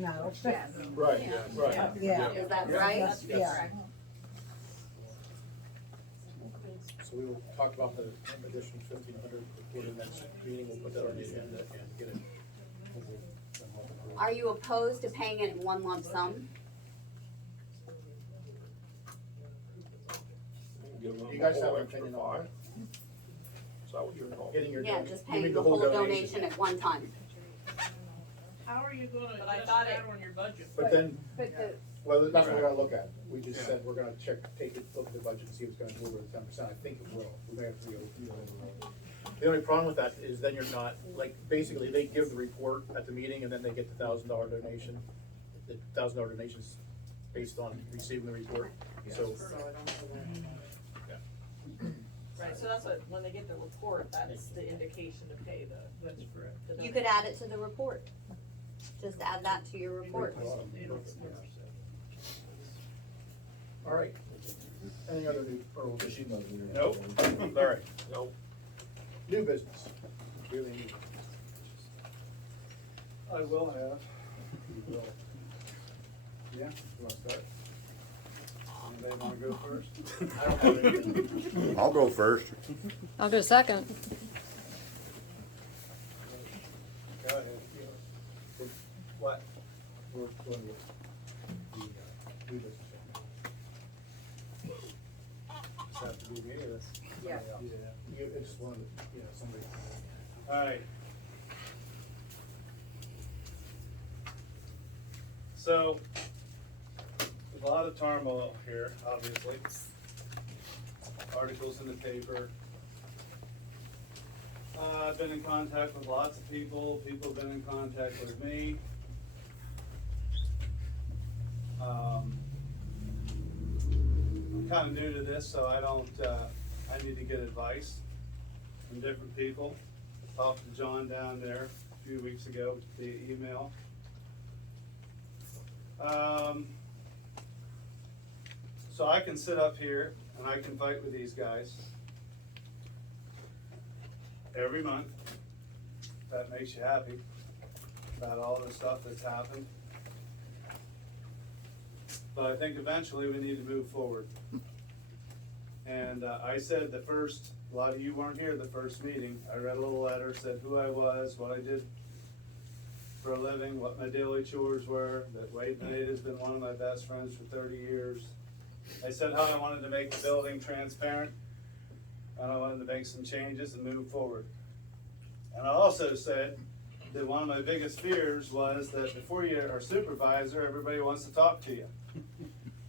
No. Yes. Right, right. Yeah. Is that right? Yes, yeah. So we will talk about the additional 1,500 before the next meeting, we'll put that on the agenda and get it. Are you opposed to paying it in one lump sum? You guys have an opinion on that? Is that what you're calling? Getting your, Yeah, you just mean paying the whole donation at one time. How are you gonna But I adjust thought that it- on your budget? But then, But the, well, that's what we gotta look at. We just said we're gonna take it, look at the budget and see if it's gonna go over the 10%. I think it will. We may have to go. The only problem with that is then you're not, like, basically, they give the report at the meeting and then they get the $1,000 donation. The $1,000 donation's based on receiving the report, so. Right, so that's what, when they get the report, that's the indication to pay That's correct. the. you could add it to the report. Just add that to your report. All right. Any other new, or She knows we were- nope, all right. Nope. New business. Really new. I will have. You will. Yeah, you wanna start? Anybody wanna go first? I don't have anything. I'll go first. I'll go second. Go ahead. What? We're going with the new business. Does have to be me or? Yeah. Yeah. You, it's one of the, somebody. Alright. So, there's a lot of turmoil here, obviously. Articles in the paper. I've been in contact with lots of people, people have been in contact with me. I'm kinda new to this, so I don't, I need to get advice from different people. Talked to John down there a few weeks ago via email. So I can sit up here and I can fight with these guys every month, if that makes you happy, about all the stuff that's happened. But I think eventually we need to move forward. And I said a lot of you weren't here the first meeting, I read a little letter, said who I was, what I did for a living, what my daily chores were, that Wade Nate has been one of my best friends for 30 years. I said how I wanted to make the building transparent, and I wanted to make some changes and move forward. And I also said that one of my biggest fears was that before you're a supervisor, everybody wants to talk to you.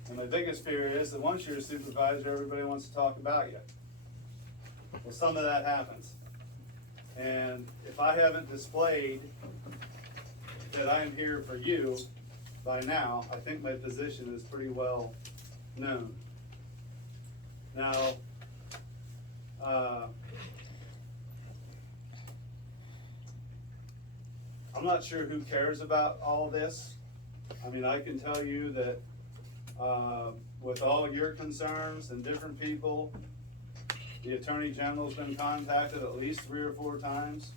And my biggest fear is that once you're a supervisor, everybody wants to talk about you. Well, some of that happens. And if I haven't displayed that I'm here for you by now, I think my position is pretty well known. Now, I'm not sure who cares about all this. I mean, I can tell you that with all your concerns and different people, the Attorney General's been contacted at least 3 or 4 times,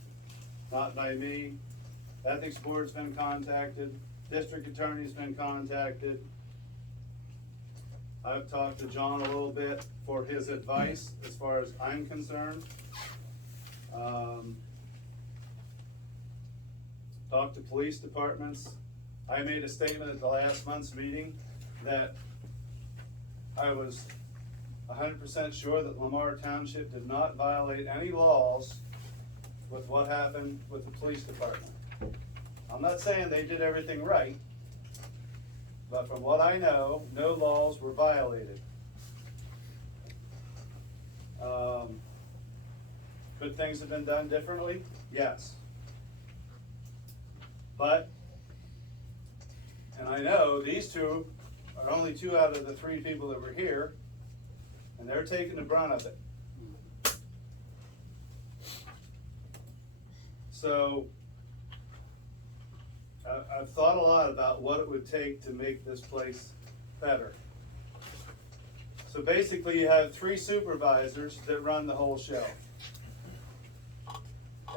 not by me. Ethics Board's been contacted, District Attorney's been contacted. I've talked to John a little bit for his advice as far as I'm concerned. Talked to police departments. I made a statement at the last month's meeting that I was 100% sure that Lamar Township did not violate any laws with what happened with the police department. I'm not saying they did everything right, but from what I know, no laws were violated. Could things have been done differently? Yes. But, and I know these two are only 2 out of the 3 people that were here, and they're taking the brunt of it. So, I've thought a lot about what it would take to make this place better. So basically you have 3 supervisors that run the whole show.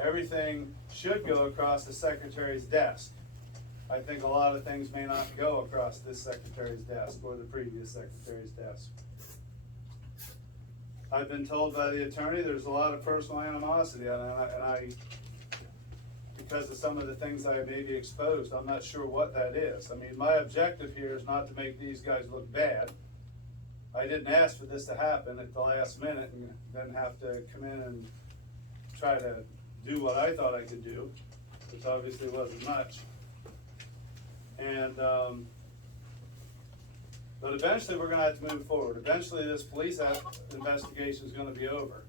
Everything should go across the secretary's desk. I think a lot of things may not go across this secretary's desk or the previous secretary's desk. I've been told by the attorney there's a lot of personal animosity, and I, because of some of the things I may be exposed, I'm not sure what that is. I mean, my objective here is not to make these guys look bad. I didn't ask for this to happen at the last minute and then have to come in and try to do what I thought I could do, which obviously wasn't much. And, but eventually we're gonna have to move forward. Eventually this police investigation is gonna be over.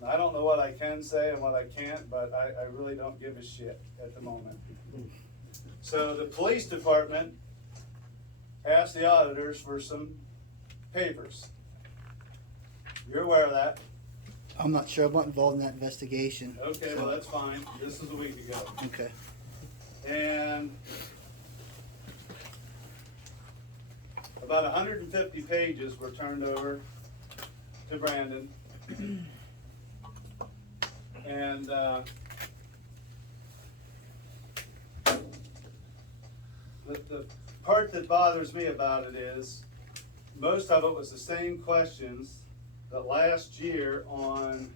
Now, I don't know what I can say and what I can't, but I really don't give a shit at the moment. So the police department asked the auditors for some papers. You're aware of that? I'm not sure. I'm not involved in that investigation. Okay, so- well, that's fine. This is a week ago. Okay. And about 150 pages were turned over to Brandon. And the part that bothers me about it is most of it was the same questions that last year on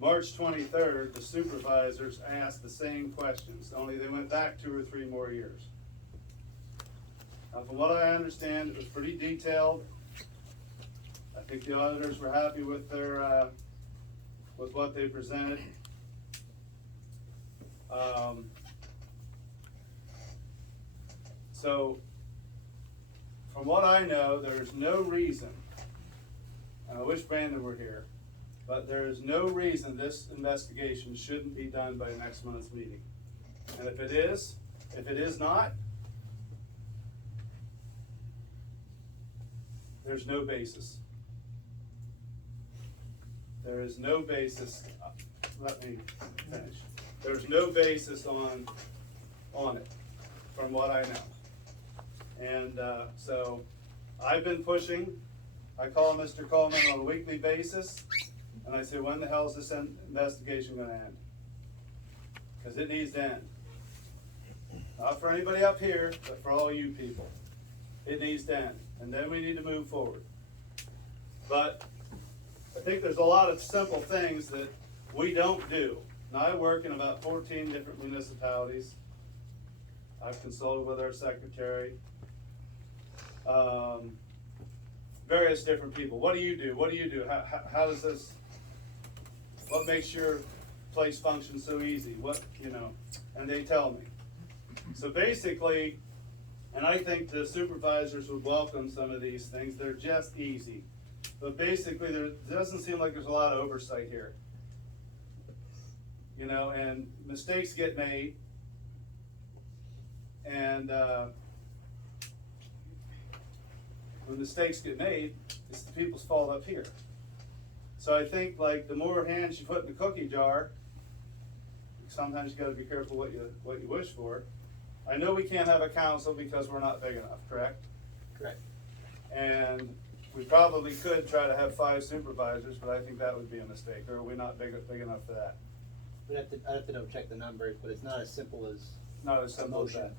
March 23rd, the supervisors asked the same questions, only they went back 2 or 3 more years. Now, from what I understand, it was pretty detailed. I think the auditors were happy with their, with what they presented. So, from what I know, there's no reason, and I wish Brandon were here, but there is no reason this investigation shouldn't be done by next month's meeting. And if it is not, there's no basis. There is no basis, let me finish. There's no basis on it, from what I know. And so I've been pushing. I call Mr. Coleman on a weekly basis, and I say, when the hell is this investigation gonna end? Because it needs to end. Not for anybody up here, but for all you people. It needs to end, and then we need to move forward. But I think there's a lot of simple things that we don't do. Now, I work in about 14 different municipalities. I've consulted with our secretary. Various different people. What do you do? What do you do? How does this, what makes your place function so easy? What, you know, and they tell me. So basically, and I think the supervisors would welcome some of these things. They're just easy. But basically, there doesn't seem like there's a lot of oversight here. You know, and mistakes get made. And when mistakes get made, it's the people's fault up here. So I think, like, the more hands you put in the cookie jar, sometimes you gotta be careful what you wish for. I know we can't have a council because we're not big enough, correct? Correct. And we probably could try to have 5 supervisors, but I think that would be a mistake, or are we not big enough for that? I'd have to double check the numbers, but it's not as simple as Not as a simple as that. motion.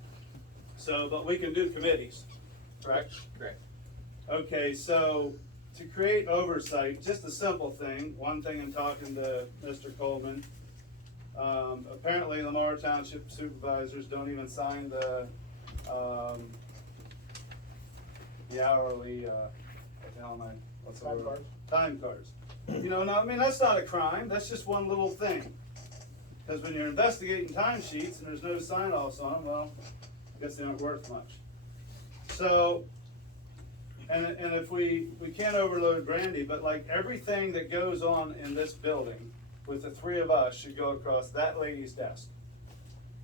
So, but we can do committees, correct? Correct. Okay, so to create oversight, just a simple thing, one thing in talking to Mr. Coleman, apparently Lamar Township supervisors don't even sign the hourly, what the hell am I, what's the Time word? cards. Time cards. You know, now, I mean, that's not a crime, that's just one little thing. Because when you're investigating timesheets and there's no sign-offs on them, well, I guess they aren't worth much. So, and if we can't overload Brandy, but like everything that goes on in this building with the 3 of us should go across that lady's desk.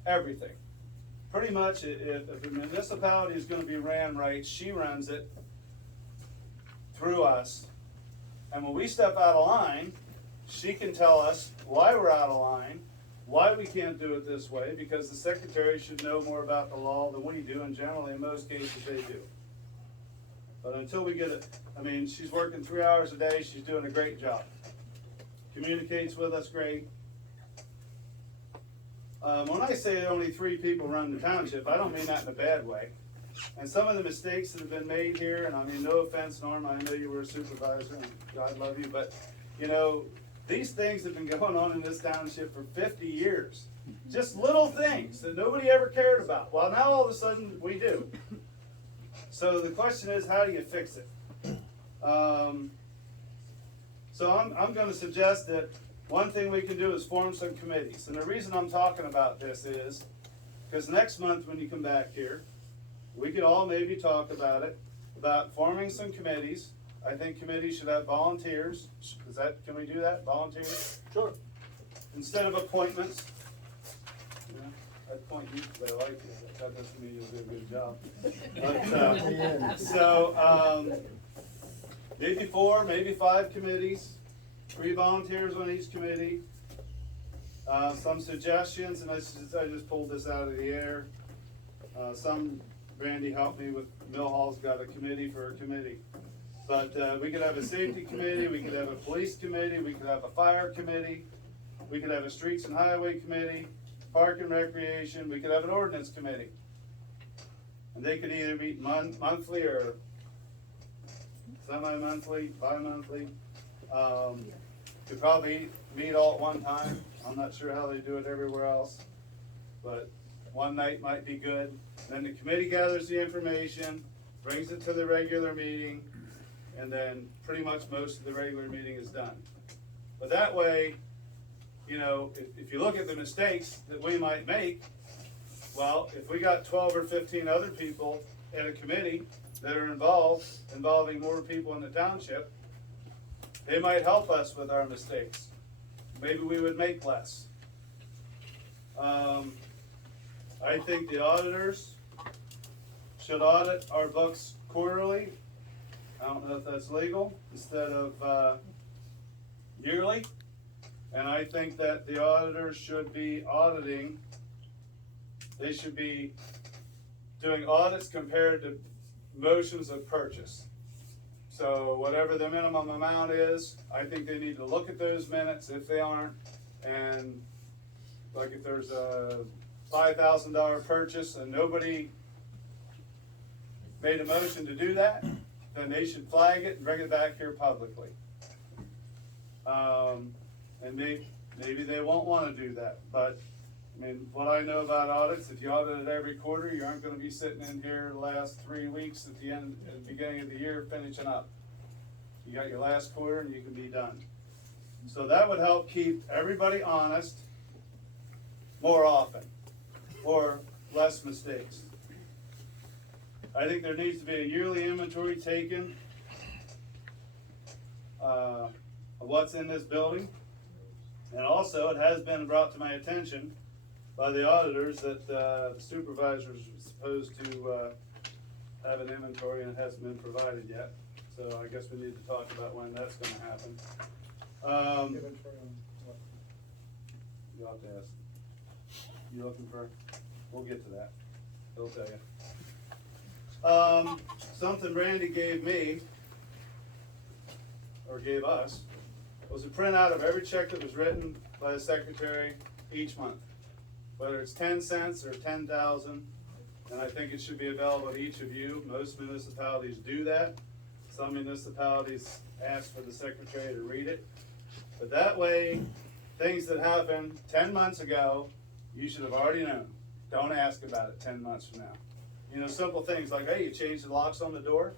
Everything. Pretty much, if a municipality is gonna be ran right, she runs it through us. And when we step out of line, she can tell us why we're out of line, why we can't do it this way, because the secretary should know more about the law than we do, and generally in most cases they do. But until we get it, I mean, she's working 3 hours a day, she's doing a great job. Communicates with us great. When I say only 3 people run the township, I don't mean that in a bad way. And some of the mistakes that have been made here, and I mean, no offense, Norm, I know you were a supervisor, and God love you, but, you know, these things have been going on in this township for 50 years. Just little things that nobody ever cared about. Well, now all of a sudden, we do. So the question is, how do you fix it? So I'm gonna suggest that one thing we can do is form some committees. And the reason I'm talking about this is, because next month when you come back here, we could all maybe talk about it, about forming some committees. I think committees should have volunteers. Can we do that, volunteers? Sure. Instead of appointments. You know, I appoint you because I like you, that doesn't mean you'll do a good job. But, maybe 4, maybe 5 committees, 3 volunteers on each committee. Some suggestions, and I just pulled this out of the air. Brandy helped me with, Millhall's got a committee for a committee. But we could have a safety committee, we could have a police committee, we could have a fire committee, we could have a streets and highway committee, park and recreation, we could have an ordinance committee. And they could either meet monthly or semi-monthly, bi-monthly. Could probably meet all at one time. I'm not sure how they do it everywhere else, but one night might be good. Then the committee gathers the information, brings it to the regular meeting, and then pretty much most of the regular meeting is done. But that way, you know, if you look at the mistakes that we might make, well, if we got 12 or 15 other people in a committee that are involving more people in the township, they might help us with our mistakes. Maybe we would make less. I think the auditors should audit our books quarterly. I don't know if that's legal, instead of yearly. And I think that the auditors should be auditing, they should be doing audits compared to motions of purchase. So whatever the minimum amount is, I think they need to look at those minutes if they aren't. And like if there's a $5,000 purchase and nobody made a motion to do that, then they should flag it and bring it back here publicly. And maybe they won't wanna do that, but I mean, what I know about audits, if you audit it every quarter, you aren't gonna be sitting in here the last 3 weeks at the beginning of the year finishing up. You got your last quarter and you can be done. So that would help keep everybody honest more often, or less mistakes. I think there needs to be a yearly inventory taken of what's in this building. And also, it has been brought to my attention by the auditors that the supervisors are supposed to have an inventory, and it hasn't been provided yet. So I guess we need to talk about when that's gonna happen. You'll have to ask. You looking for, we'll get to that. He'll tell you. Something Randy gave me, or gave us, was a printout of every check that was written by the secretary each month. Whether it's 10 cents or 10,000, and I think it should be available to each of you. Most municipalities do that. Some municipalities ask for the secretary to read it. But that way, things that happened 10 months ago, you should have already known. Don't ask about it 10 months from now. You know, simple things like, hey, you changed the locks on the door,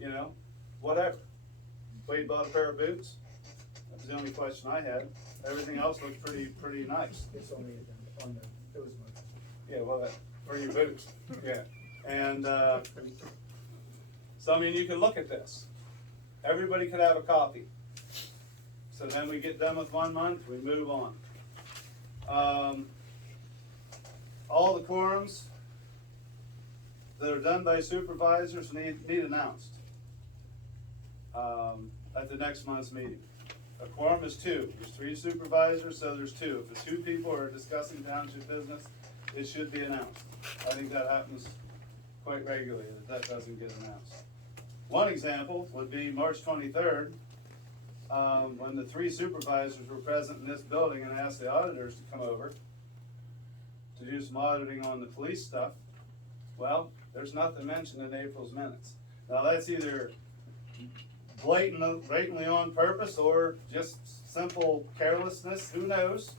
you know, whatever. Wade bought a pair of boots. That was the only question I had. Everything else looked pretty nice. It's only on the, it was my. Yeah, well, for your boots, yeah. And, so I mean, you can look at this. Everybody could have a copy. So then we get done with 1 month, we move on. All the quorums that are done by supervisors need announced at the next month's meeting. A quorum is 2. There's 3 supervisors, so there's 2. If the 2 people are discussing township business, it should be announced. I think that happens quite regularly, that doesn't get announced. One example would be March 23rd, when the 3 supervisors were present in this building and asked the auditors to come over. to do some auditing on the police stuff. Well, there's nothing mentioned in April's minutes. Now, that's either blatantly on purpose or just simple carelessness, who knows?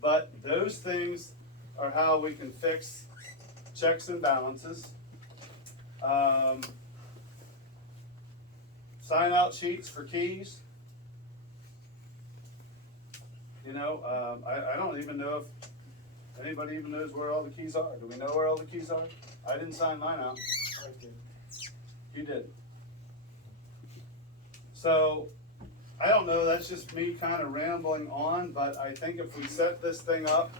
But those things are how we can fix checks and balances. Sign out sheets for keys. You know, I don't even know if anybody even knows where all the keys are. Do we know where all the keys are? I didn't sign mine out. You did. So, I don't know, that's just me kind of rambling on, but I think if we set this thing up,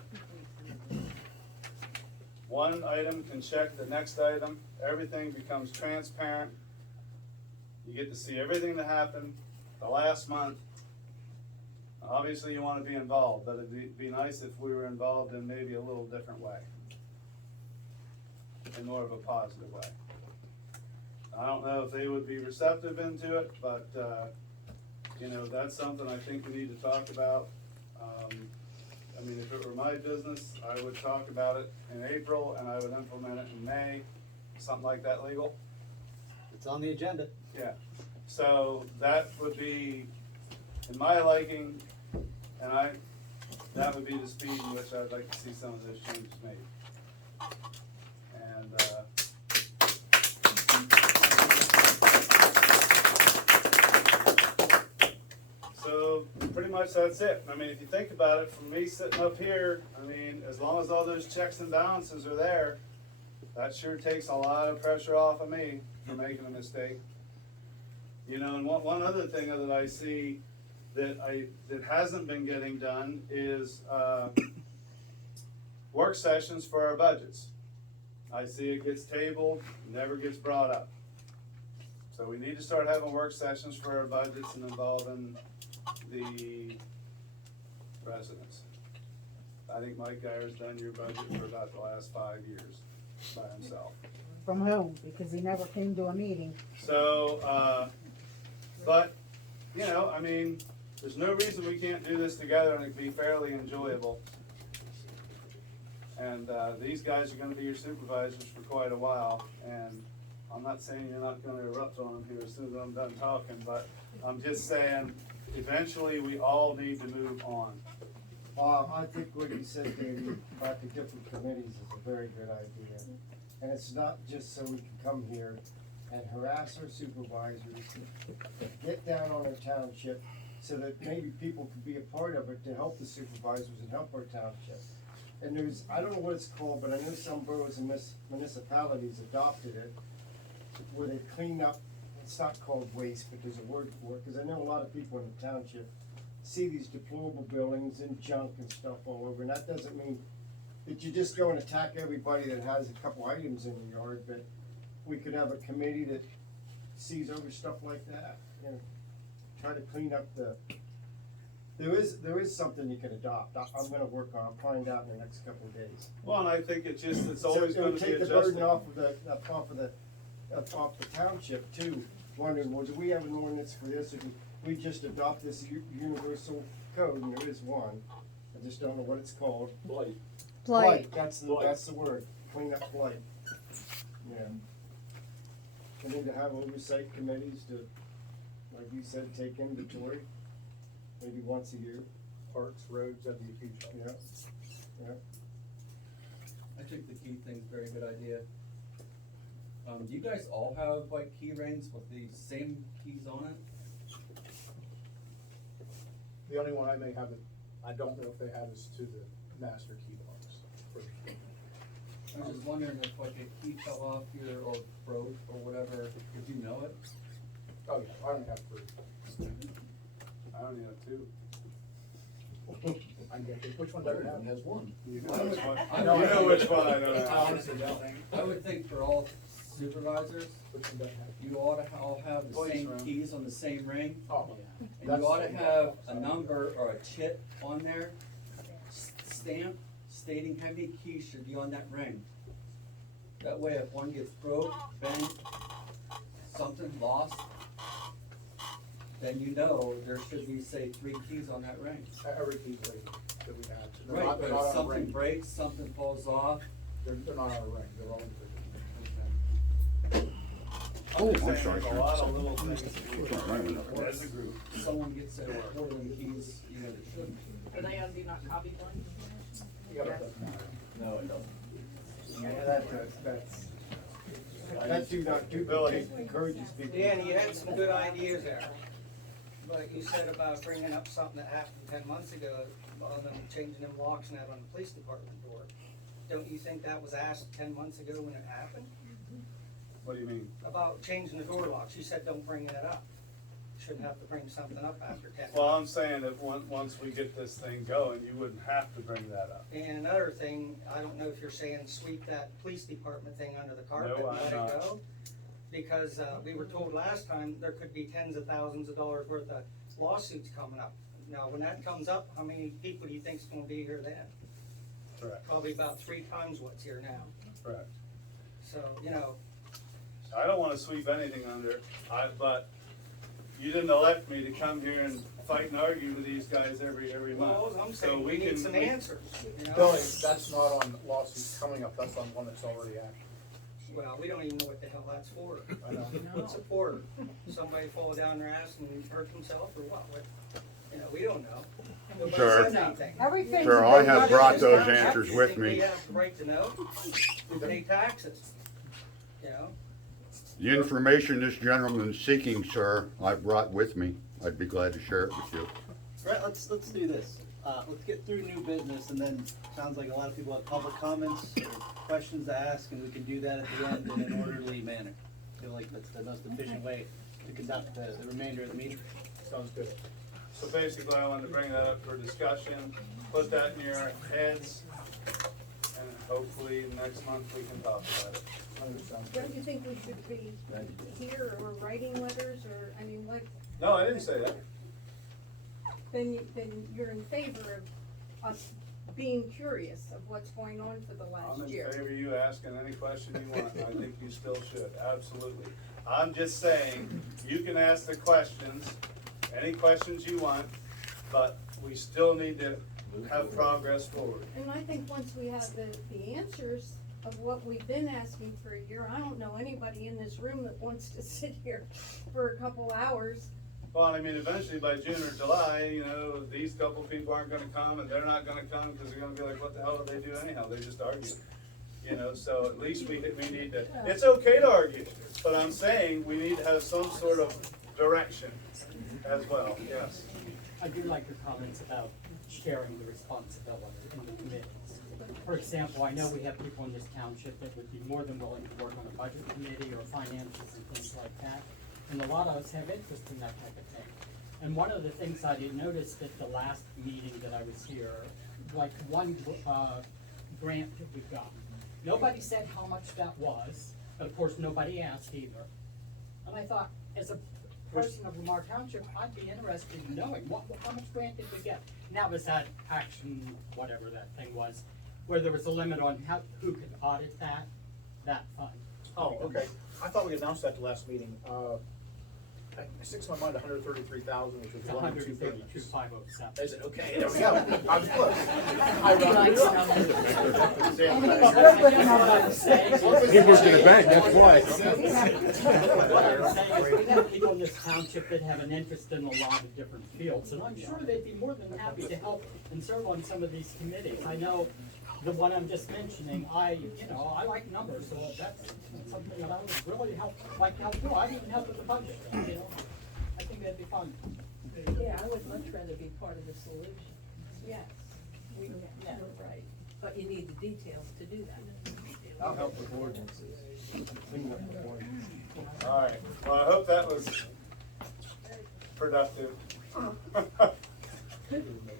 one item can check the next item, everything becomes transparent. You get to see everything that happened the last month. Obviously you want to be involved, but it'd be nice if we were involved in maybe a little different way. In more of a positive way. I don't know if they would be receptive into it, but, you know, that's something I think we need to talk about. I mean, if it were my business, I would talk about it in April and I would implement it in May, something like that, legal? It's on the agenda. Yeah, so that would be in my liking, and that would be the speed in which I'd like to see some of those changes made. And, so pretty much that's it. I mean, if you think about it, from me sitting up here, I mean, as long as all those checks and balances are there, that sure takes a lot of pressure off of me for making a mistake. You know, and one other thing that I see that hasn't been getting done is work sessions for our budgets. I see it gets tabled, never gets brought up. So we need to start having work sessions for our budgets and involving the residents. I think Mike Geyer's done your budget for about the last 5 years by himself. From home, because he never came to a meeting. So, but, you know, I mean, there's no reason we can't do this together and it can be fairly enjoyable. And these guys are gonna be your supervisors for quite a while, and I'm not saying you're not gonna erupt on them here as soon as I'm done talking, but I'm just saying, eventually we all need to move on. I think what you said, Davey, about the different committees is a very good idea. And it's not just so we can come here and harass our supervisors, get down on our township, so that maybe people can be a part of it to help the supervisors and help our township. And there's, I don't know what it's called, but I know some boroughs and municipalities adopted it, where they clean up, it's not called waste, but there's a word for it, because I know a lot of people in the township see these deplorable buildings and junk and stuff all over, and that doesn't mean that you just go and attack everybody that has a couple items in the yard, but we could have a committee that sees over stuff like that, and try to clean up there is something you can adopt. I'm gonna work on, I'll find out in the next couple of days. Well, and I think it's always So it gonna would be take the burden adjusted. off the township too, wondering, well, do we have an ordinance for this, or do we just adopt this universal code, and there is one, I just don't know what it's called. Blight. Blight. That's the word, clean up blight. Yeah. We need to have oversight committees to, like you said, take inventory, maybe once a year, Parks, roads, that'd be a huge help. yeah. I think the key thing's a very good idea. Do you guys all have like key rings with the same keys on it? The only one I may have, I don't know if they have, is to the master key box. I was just wondering if like a key fell off here or broke or whatever, if you know it. Oh, yeah, I only have 3. I only have 2. I can get you. Which one do you have? has one. You know which one, I you know which one I don't I have. honestly don't. I would think for all supervisors, Which one doesn't have? you ought to all have the Please, same Ron. keys on the same ring. Oh, And That's- you ought to have a number or a chip on there, stamp stating how many keys should be on that ring. That way if one gets broke, bent, something lost, then you know there should be, say, 3 keys on that ring. every key's ready. that we had. They're Right, they're but on if our something ring. breaks, something falls off, They're not on our ring, they're all individual. I'm just I'm saying, sorry, there's a sir. lot of little things that we can do as a group. someone gets a quarterly keys, you know, they shouldn't. Are they on do not copy one? Yeah, but that's not- No, it doesn't. Yeah, that's do not do, Billy. encourages people. Danny, you had some good ideas there. But you said about bringing up something that happened 10 months ago, on them changing them locks and that on the police department door. Don't you think that was asked 10 months ago when it happened? What do you mean? About changing the door locks, you said don't bring that up. Shouldn't have to bring something up after 10. Well, I'm saying that once we get this thing going, you wouldn't have to bring that up. And another thing, I don't know if you're saying sweep that police department thing under the carpet No, and I'm let not. it go? Because, we were told last time there could be tens of thousands of dollars worth of lawsuits coming up. Now, when that comes up, how many people do you think's gonna be here then? Correct, Probably about 3 times what's here now. correct. So, you know, I don't wanna sweep anything under, but you didn't elect me to come here and fight and argue with these guys every month. well, I'm So saying we need some we- answers, you know? Billy, that's not on lawsuits coming up, that's on one that's already active. Well, we don't even know what the hell that's for. I know. What's it for? Somebody fall down their ass and hurt themselves or what? You know, we don't know. Nobody Sir. says anything. Everything's. Sir, I have brought those Township, answers you with think me. We have the right to know. We pay taxes, you know? The information this gentleman's seeking, sir, I've brought with me. I'd be glad to share it with you. Right, let's do this. Let's get through new business, and then, sounds like a lot of people have public comments or questions to ask, and we can do that at the end in an orderly manner. I feel like that's the most efficient way to conduct the remainder of the meeting. Sounds good. So basically, I wanted to bring that up for discussion, put that in your heads, and hopefully next month we can talk about it. Don't you think we should be here or writing letters or, I mean, what, No, I didn't say that. then you're in favor of us being curious of what's going on for the I'm last in year? favor of you asking any question you want, and I think you still should, absolutely. I'm just saying, you can ask the questions, any questions you want, but we still need to have progress forward. And I think once we have the answers of what we've been asking for a year, I don't know anybody in this room that wants to sit here for a couple hours. Well, I mean, eventually by June or July, you know, these couple people aren't gonna come, and they're not gonna come, because they're gonna be like, what the hell did they do anyhow? They just argued. You know, so at least we need to, it's okay to argue, but I'm saying we need to have some sort of direction as well, yes. I do like your comments about sharing the responsibility in the committees. For example, I know we have people in this township that would be more than willing to work on a budget committee or finances and things like that. And a lot of us have interest in that type of thing. And one of the things I did notice at the last meeting that I was here, like one, grant that we got. Nobody said how much that was. Of course, nobody asked either. And I thought, as a person of Lamar Township, I'd be interested in knowing how much grant did we get? And that was that action, whatever that thing was, where there was a limit on who could audit that fund. Oh, okay. I thought we announced that at the last meeting. It sticks in my mind, 133,000, which was It's one or two payments. 132,507. Is it? Okay, there we go. I was close. I rounded it up. He worked in a bank, that's why. What I'm saying is, we have people in this township that have an interest in a lot of different fields, and I'm sure they'd be more than happy to help and serve on some of these committees. I know the one I'm just mentioning, I like numbers, so that's something that I would really like to help do. I'd even help with the budget, you know? I think that'd be fun. Yeah, I would much rather be part of the solution. Yes, you're right. But you need the details to do that. I'll help with ordinances. Clean up the ordinance. All right, well, I hope that was productive.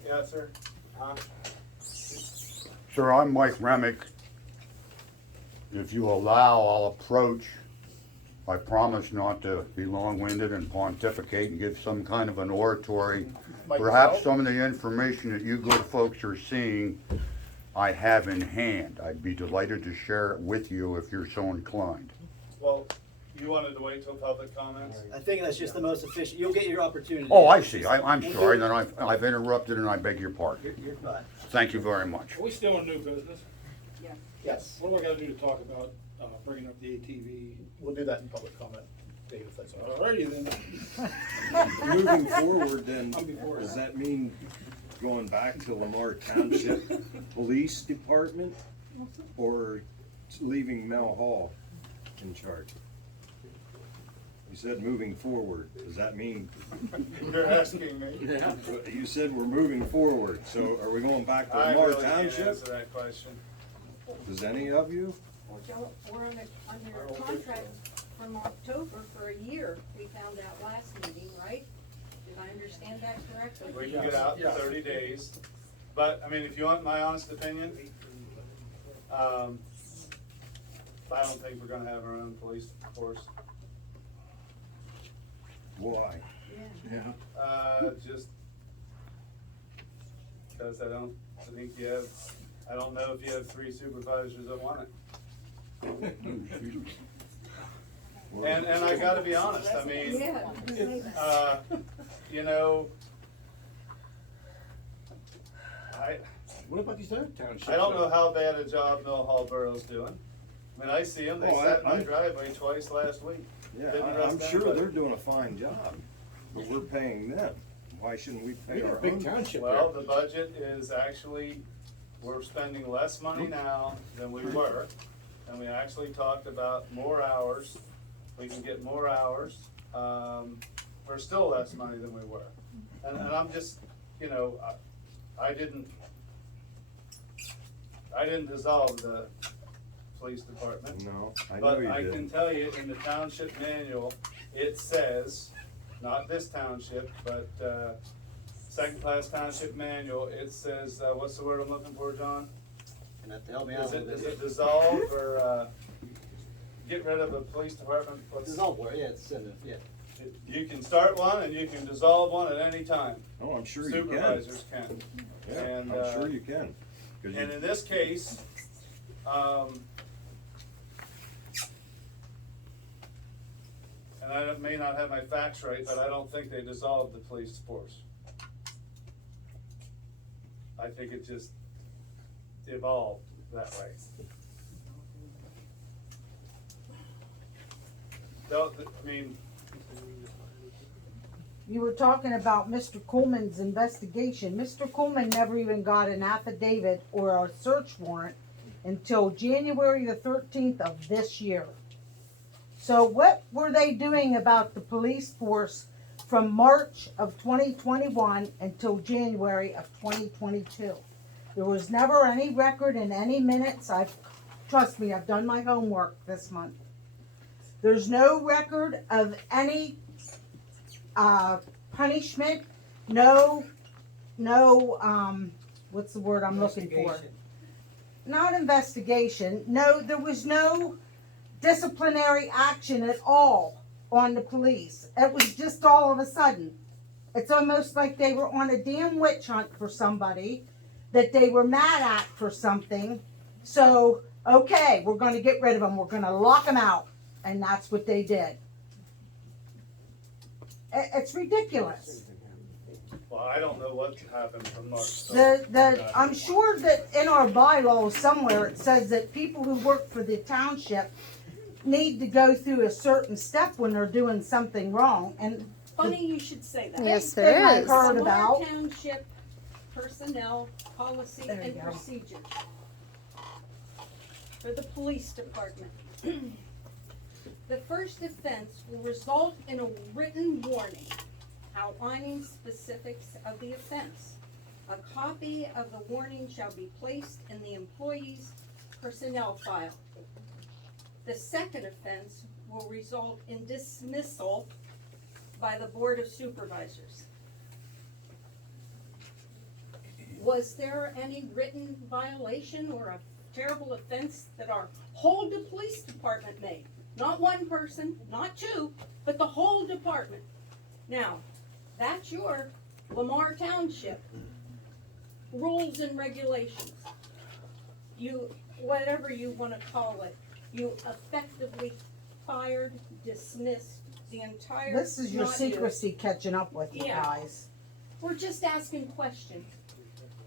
Yes, sir? Sir, I'm Mike Remick. If you allow, I'll approach. I promise not to be long-winded and pontificate and give some kind of an oratory. Mike, Perhaps no? some of the information that you good folks are seeing, I have in hand. I'd be delighted to share it with you if you're so inclined. Well, You wanted to wait till public comments? I think that's just the most efficient, you'll get your opportunity. Oh, I see. I'm sorry that I've interrupted and I beg your pardon. You're fine. Thank you very much. Are we still in new business? Yes, What do I gotta do to talk about, bringing up the ATV? we'll do that in public comment, Dave, if that's all right. Alrighty then. Moving forward, then, I'm before does that. that mean going back to Lamar Township Police Department or leaving Mel Hall in charge? You said moving forward, does that mean, You're asking me. you said we're moving forward, so are we going back to I Lamar really can't Township? answer that question. Does any of you? Well, Joe, we're under contract from October for a year, we found out last meeting, right? Did I understand that correctly? We can get out in 30 days, but, I mean, if you want my honest opinion, I don't think we're gonna have our own police force. Why? Just because I don't know if you have 3 supervisors that want it. And I gotta be honest, I mean, Yeah. you know, What about these other townships? I don't know how bad a job Mill Hall Borough's doing. I mean, I see them, they Oh, sat in my I'm- driveway twice last week. Yeah, Didn't I'm arrest sure anybody. they're doing a fine job, but we're paying them. Why shouldn't we pay We got our a big own? township Well, there. the budget is actually, we're spending less money now than we were. And we actually talked about more hours, we can get more hours, for still less money than we were. And I'm just, you know, I didn't dissolve the police department. No, I know But you I can didn't. tell you, in the township manual, it says, not this township, but, second class township manual, it says, what's the word I'm looking for, John? And have to help me out Is a it, little is bit. it dissolve or, get rid of a police department? What's- Dissolve board, yeah, it's in the, yeah. You can start one and you can dissolve one at any time. Oh, I'm sure you can. Supervisors can. Yeah, And, I'm sure you can. 'Cause And you- in this case, and I may not have my facts right, but I don't think they dissolved the police force. I think it just evolved that way. I mean, You were talking about Mr. Coleman's investigation. Mr. Coleman never even got an affidavit or a search warrant until January the 13th of this year. So what were they doing about the police force from March of 2021 until January of 2022? There was never any record in any minutes. Trust me, I've done my homework this month. There's no record of any punishment, no, what's the word I'm looking for? Investigation. Not investigation, no, there was no disciplinary action at all on the police. It was just all of a sudden. It's almost like they were on a damn witch hunt for somebody that they were mad at for something. So, okay, we're gonna get rid of them, we're gonna lock them out, and that's what they did. It's ridiculous. well, I don't know what happened from March. I'm sure that in our bylaws somewhere it says that people who work for the township need to go through a certain step when they're doing something wrong, and Funny you should say that. Yes, thing there I is. heard Lamar about. Township Personnel Policy There you and go. Procedures for the police department. The first offense will result in a written warning outlining specifics of the offense. A copy of the warning shall be placed in the employee's personnel file. The second offense will result in dismissal by the Board of Supervisors. Was there any written violation or a terrible offense that our whole police department made? Not one person, not two, but the whole department. Now, that's your Lamar Township rules and regulations. You, whatever you wanna call it, you effectively fired, dismissed, the entire. This is your not you. secrecy catching up with you Yeah. guys. We're just asking questions.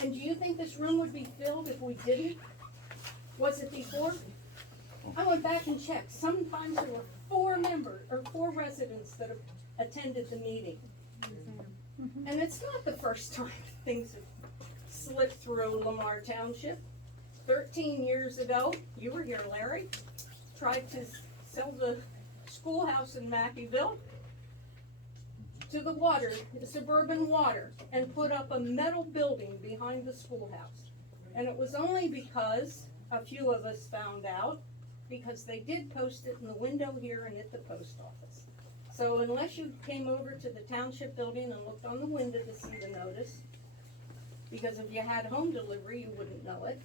And do you think this room would be filled if we didn't? Was it before? I went back and checked. Sometimes there were 4 residents that have attended the meeting. And it's not the first time things have slipped through Lamar Township. 13 years ago, you were here, Larry, tried to sell the schoolhouse in Mackeyville to the suburban water, and put up a metal building behind the schoolhouse. And it was only because a few of us found out, because they did post it in the window here and at the post office. So unless you came over to the township building and looked on the window to see the notice, because if you had home delivery, you wouldn't know it.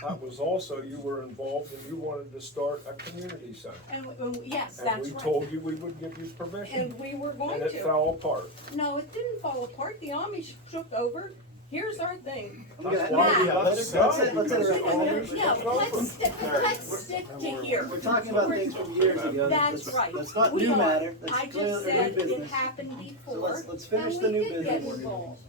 That was also, you were involved and you wanted to start a community center. And yes, And that's we right. told you we would give you permission. And we were going And it to. fell apart. No, it didn't fall apart. The Amish took over. Here's our thing. That's why we have let's interrupt. No, let's stick to here. We're talking about things from years ago. That's right. That's not We new are. matter, that's I clearly just new said it business. happened before. So let's finish and the we new did get business. involved.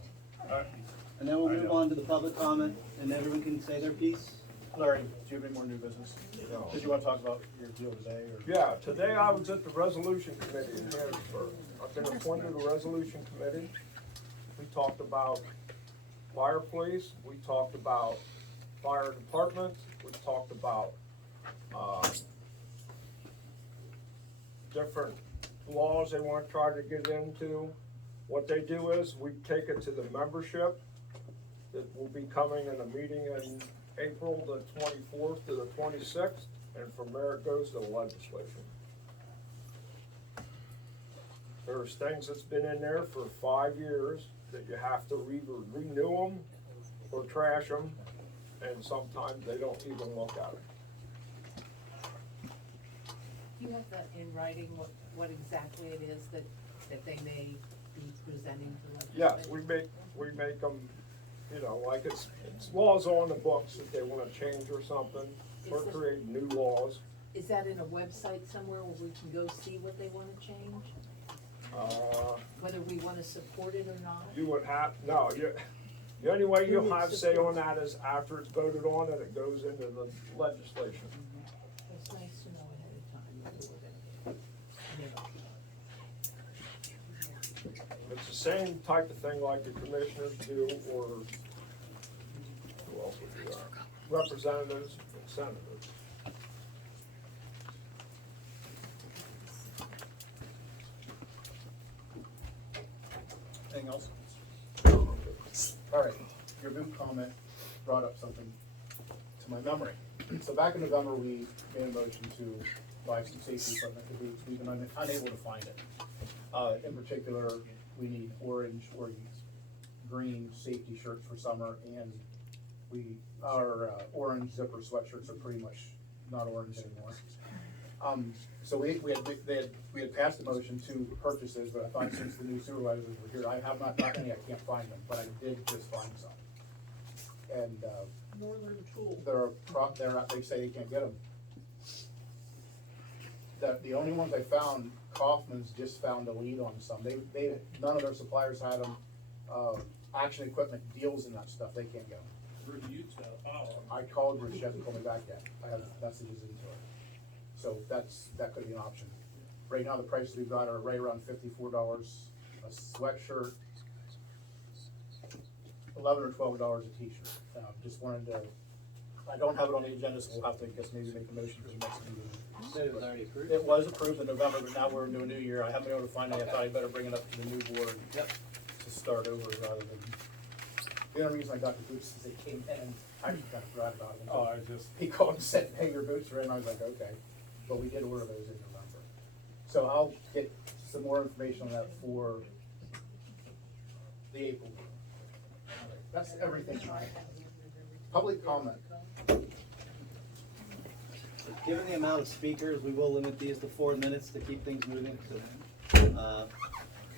And then we'll move on to the public comment, and everyone can say their piece. Larry, do you have any more new business? No. Did you wanna talk about your deal today, or? Yeah, today I was at the resolution committee in Harrisburg. I've been appointed to the resolution committee. We talked about fire police, we talked about fire department, we talked about, different laws they wanna try to get into. What they do is, we take it to the membership that will be coming in a meeting in April the 24th to the 26th, and from there it goes to the legislation. There's things that's been in there for 5 years that you have to either renew them or trash them, and sometimes they don't even look at it. Do you have that in writing, what exactly it is that they may be presenting to Yes, legislation? we make them, you know, like it's laws on the books that they wanna change or something, or create new laws. Is that in a website somewhere where we can go see what they wanna change? Whether we wanna support it or not? You would have, no, the only way you'll have say on that is after it's voted on and it goes into the legislation. It's nice to know ahead of time whether we're gonna It's the same type of thing like the commissioners do, or who else would do that? Representatives and senators. Anything else? All right, your boot comment brought up something to my memory. So back in November, we made a motion to buy some safety equipment, because we've been unable to find it. In particular, we need orange or green safety shirts for summer, and our orange zipper sweatshirts are pretty much not orange anymore. So we had passed the motion to purchase those, but I thought since the new supervisors were here, I have not gotten any, I can't find them, but I did just find some. And, Northern Tool. they say they can't get them. The only ones I found, Kaufman's just found a lead on some, none of their suppliers had them. Action Equipment deals in that stuff, they can't get them. I called her, she hasn't called me back yet, I have messages into her. So that could be an option. Right now, the prices we've got are right around $54 a sweatshirt, $11 or $12 a t-shirt. Just wanted to, I don't have it on the agenda, so we'll have to, maybe make a motion for the next meeting. You said it was already approved? It was approved in November, but now we're into a new year. I haven't been able to find it. I thought I'd better bring it up to the new board. Yep. To start over rather than, the only reason I got the boots is they came in, and I actually kind of forgot about them. Oh, I just. He called and said, hey, your boots are in. I was like, okay. But we did order those in November. So I'll get some more information on that for the April. That's everything. Public comment. Given the amount of speakers, we will limit these to 4 minutes to keep things moving, so. Can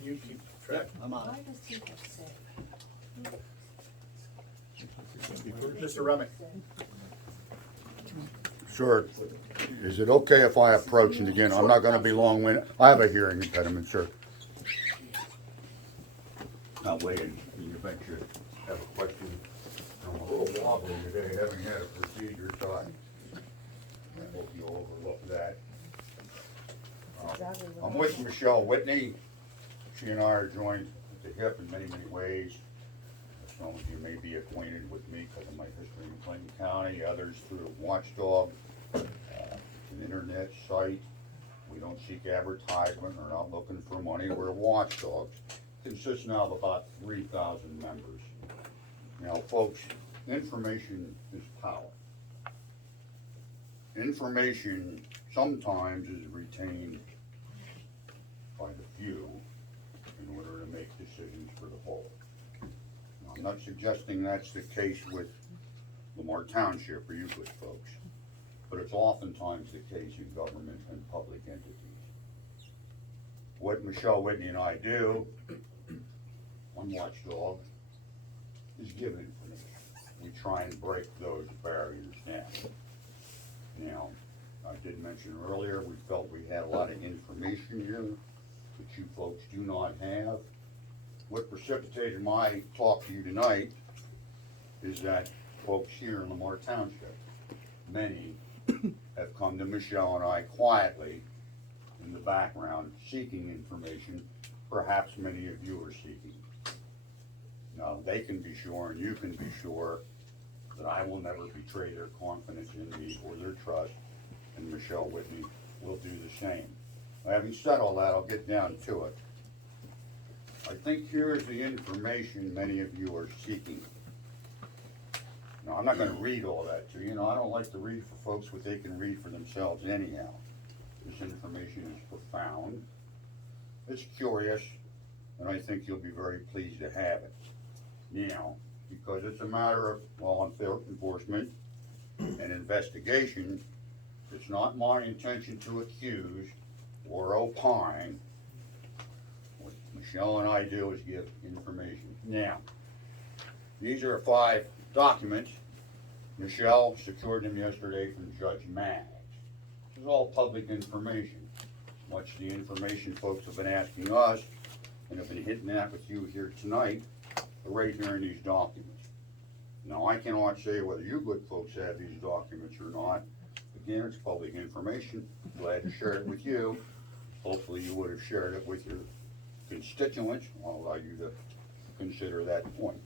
you keep track? Yep, I'm on it. Why does he have to say? Mr. Remick. Sir, is it okay if I approach, and again, I'm not gonna be long-winded, I have a hearing impediment, sir. Not waiting, in the event you have a question. I'm a little wobbly today, having had a procedure, so I hope you'll overlook that. I'm with Michelle Whitney. She and I are joined at the hip in many, many ways. Some of you may be acquainted with me because of my history in Clinton County, others through Watchdog, an internet site. We don't seek advertisement, we're not looking for money, we're watchdogs. Consists now of about 3,000 members. Now, folks, information is power. Information sometimes is retained by the few in order to make decisions for the whole. Now, I'm not suggesting that's the case with Lamar Township or you good folks, but it's oftentimes the case in government and public entities. What Michelle Whitney and I do on Watchdog is give information. We try and break those barriers down. Now, I did mention earlier, we felt we had a lot of information here that you folks do not have. What precipitated my talk to you tonight is that folks here in Lamar Township, many have come to Michelle and I quietly in the background seeking information, perhaps many of you are seeking. Now, they can be sure and you can be sure that I will never betray their confidence in me or their trust, and Michelle Whitney will do the same. Having said all that, I'll get down to it. I think here's the information many of you are seeking. Now, I'm not gonna read all that to you. I don't like to read for folks what they can read for themselves anyhow. This information is profound, it's curious, and I think you'll be very pleased to have it. Now, because it's a matter of law enforcement and investigation, it's not my intention to accuse or opine. What Michelle and I do is give information. Now, these are 5 documents. Michelle secured them yesterday from Judge Maggs. This is all public information. Much the information folks have been asking us and have been hitting that with you here tonight, right here in these documents. Now, I cannot say whether you good folks have these documents or not. Again, it's public information. Glad to share it with you. Hopefully you would have shared it with your constituents. I'll allow you to consider that point.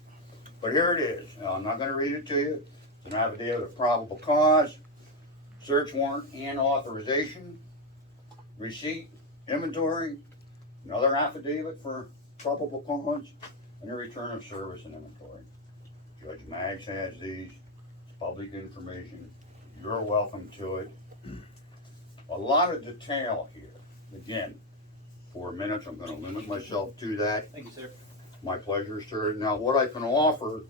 But here it is. Now, I'm not going to read it to you. It's an affidavit of probable cause, search warrant and authorization, receipt, inventory, another affidavit for probable cause, and a return of service and inventory. Judge Maggs has these. It's public information. You're welcome to it. A lot of detail here. Again, 4 minutes, I'm gonna limit myself to that. Thank you, sir. My pleasure, sir. Now, what I can offer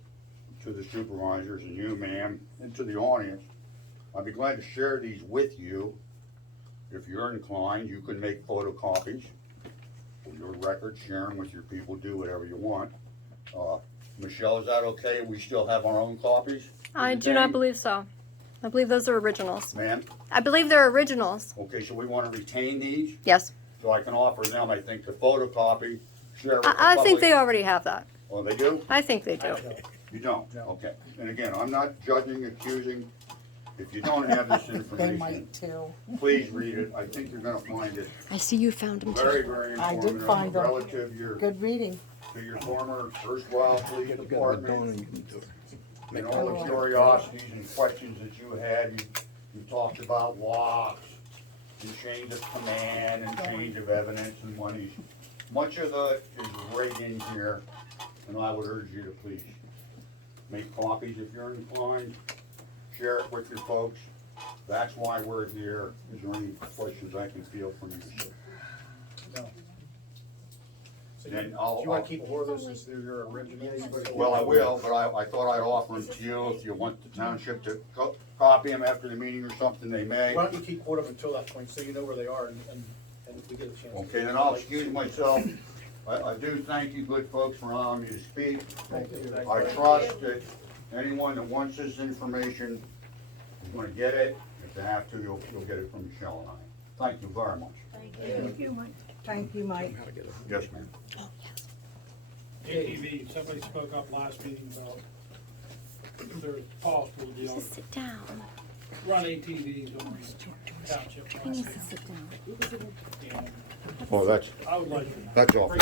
to the supervisors and you, ma'am, and to the audience, I'd be glad to share these with you. If you're inclined, you can make photocopies for your records, share them with your people, do whatever you want. Michelle, is that okay? We still have our own copies? I do not believe so. I believe those are originals. Ma'am? I believe they're originals. Okay, so we want to retain these? Yes. So I can offer them, I think, to photocopy, share with the I think public. they already have that. Oh, they do? I think they do. You don't? Okay. And again, I'm not judging, accusing. If you don't have this They information, might too. please read it. I think you're gonna find it I see you found them too. very, very I informative. did find them. Relative Good reading. to your former erstwhile police department. And all the curiosities and questions that you had. You talked about locks, and change of command, and change of evidence and monies. Much of that is right in here, and I would urge you to please make copies if you're inclined. Share it with your folks. That's why we're here. Is there any questions I can field from you, sir? No. So Then you I'll- wanna keep more of those as they're your originals? Well, I will, but I thought I'd offer them to you. If you want the township to copy them after the meeting or something, they may. Why don't you keep hold of them until that point, so you know where they are, and if we get a chance. Okay, then I'll excuse myself. I do thank you, good folks, for allowing me to speak. Thank you. I trust that anyone that wants this information is gonna get it. If If you have to, you'll get it from Michelle and I. Thank you very much. Thank you, Mike. Thank you, Mike. Yes, ma'am. ATV, somebody spoke up last meeting about if there's possible to do, Sit down. run ATVs on township. He needs to sit down. And Well, that's I would like to all. bring